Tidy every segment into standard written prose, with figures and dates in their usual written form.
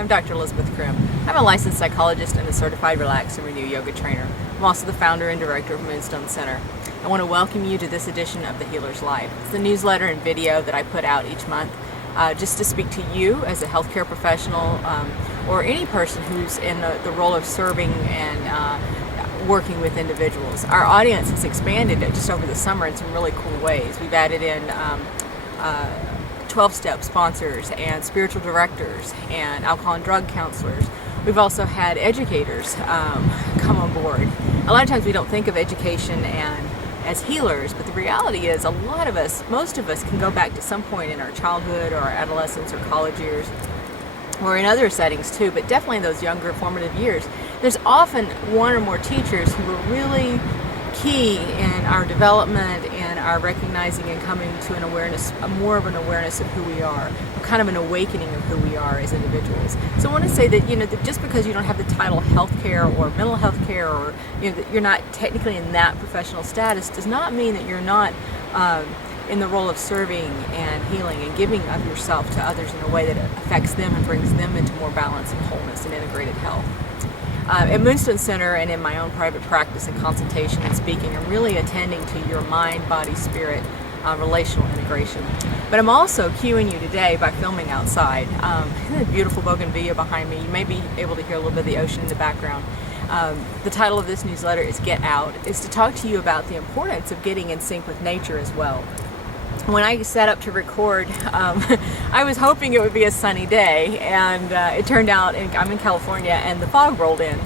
I'm Dr. Elisabeth Crim. I'm a licensed psychologist and a certified relax and renew yoga trainer. I'm also the founder and director of Moonstone Center. I want to welcome you to this edition of The Healer's Life. It's the newsletter and video that I put out each month just to speak to you as a healthcare professional or any person who's in the role of serving and working with individuals. Our audience has expanded just over the summer in some really cool ways. We've added in 12-step sponsors and spiritual directors and alcohol and drug counselors. We've also had educators come on board. A lot of times we don't think of education and as healers, but the reality is a lot of us, most of us, can go back to some point in our childhood or our adolescence or college years, or in other settings too, but definitely those younger formative years. There's often one or more teachers who were really key in our development and our recognizing and coming to an awareness, more of an awareness of who we are, kind of an awakening of who we are as individuals. So I want to say that, that just because you don't have the title healthcare or mental health care, or that you're not technically in that professional status, does not mean that you're not in the role of serving and healing and giving of yourself to others in a way that affects them and brings them into more balance and wholeness and integrated health. At Moonstone Center and in my own private practice and consultation and speaking, I'm really attending to your mind, body, spirit, relational integration. But I'm also cueing you today by filming outside. Isn't it beautiful bougainvillea behind me? You may be able to hear a little bit of the ocean in the background. The title of this newsletter is Get Out. It's to talk to you about the importance of getting in sync with nature as well. When I set up to record, I was hoping it would be a sunny day, and it turned out I'm in California and the fog rolled in.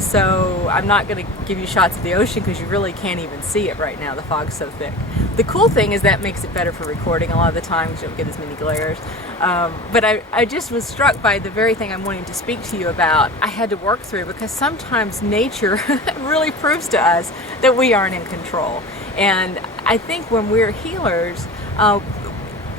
So I'm not going to give you shots of the ocean because you really can't even see it right now. The fog's so thick. The cool thing is that makes it better for recording a lot of the time because you don't get as many glares. But I just was struck by the very thing I'm wanting to speak to you about. I had to work through because sometimes nature really proves to us that we aren't in control. And I think when we're healers,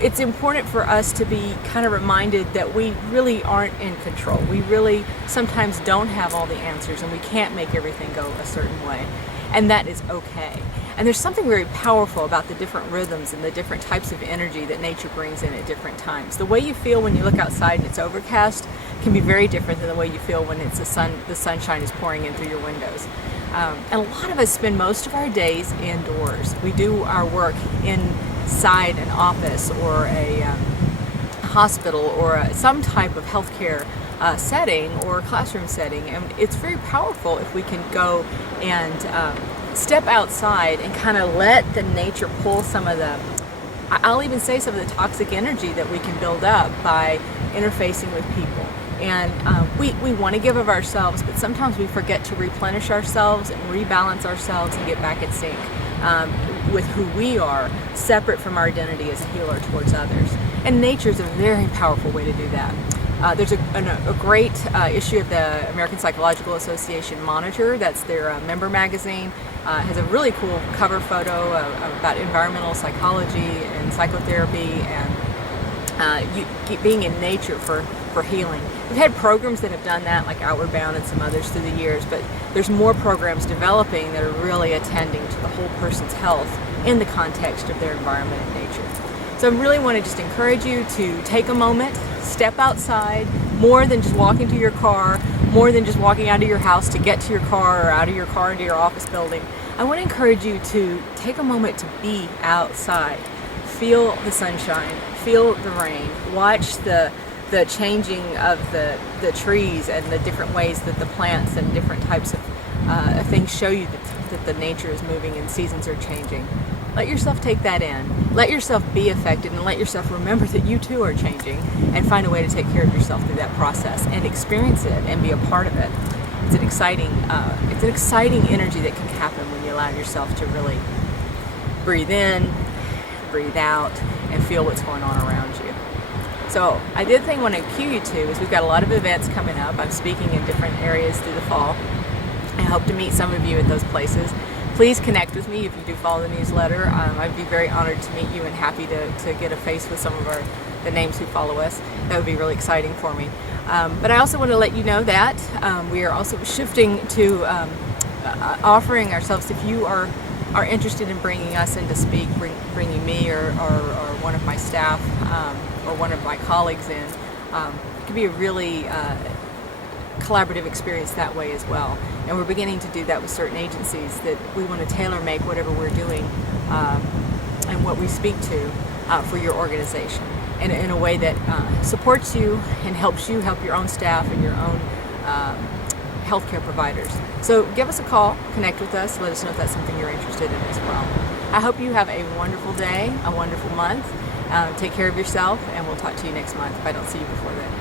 it's important for us to be kind of reminded that we really aren't in control. We really sometimes don't have all the answers and we can't make everything go a certain way. And that is okay. And there's something very powerful about the different rhythms and the different types of energy that nature brings in at different times. The way you feel when you look outside and it's overcast can be very different than the way you feel when it's the sunshine is pouring in through your windows. And a lot of us spend most of our days indoors. We do our work inside an office or a hospital or some type of healthcare setting or classroom setting, and it's very powerful if we can go and step outside and kind of let the nature pull some of the, I'll even say some of the toxic energy that we can build up by interfacing with people. And we want to give of ourselves, but sometimes we forget to replenish ourselves and rebalance ourselves and get back in sync with who we are, separate from our identity as a healer towards others. And nature is a very powerful way to do that. There's a great issue of the American Psychological Association Monitor. That's their member magazine. Has a really cool cover photo about environmental psychology and psychotherapy and being in nature for healing. We've had programs that have done that, like Outward Bound and some others through the years, but there's more programs developing that are really attending to the whole person's health in the context of their environment and nature. So I really want to just encourage you to take a moment, step outside, more than just walking to your car, more than just walking out of your house to get to your car or out of your car into your office building. I want to encourage you to take a moment to be outside. Feel the sunshine, feel the rain, watch the changing of the trees and the different ways that the plants and different types of things show you that the nature is moving and seasons are changing. Let yourself take that in. Let yourself be affected and let yourself remember that you too are changing and find a way to take care of yourself through that process and experience it and be a part of it. It's an exciting energy that can happen when you allow yourself to really breathe in, breathe out, and feel what's going on around you. So I did think I want to cue you to is we've got a lot of events coming up. I'm speaking in different areas through the fall. I hope to meet some of you at those places. Please connect with me if you do follow the newsletter. I'd be very honored to meet you and happy to get a face with some of the names who follow us. That would be really exciting for me. But I also want to let you know that we are also shifting to offering ourselves, if you are interested in bringing us in to speak, bringing me or one of my staff or one of my colleagues in, can be a really collaborative experience that way as well. And we're beginning to do that with certain agencies, that we want to tailor make whatever we're doing and what we speak to for your organization in a way that supports you and helps you help your own staff and your own healthcare providers. So give us a call, connect with us, let us know if that's something you're interested in as well. I hope you have a wonderful day, a wonderful month. Take care of yourself, and we'll talk to you next month if I don't see you before then.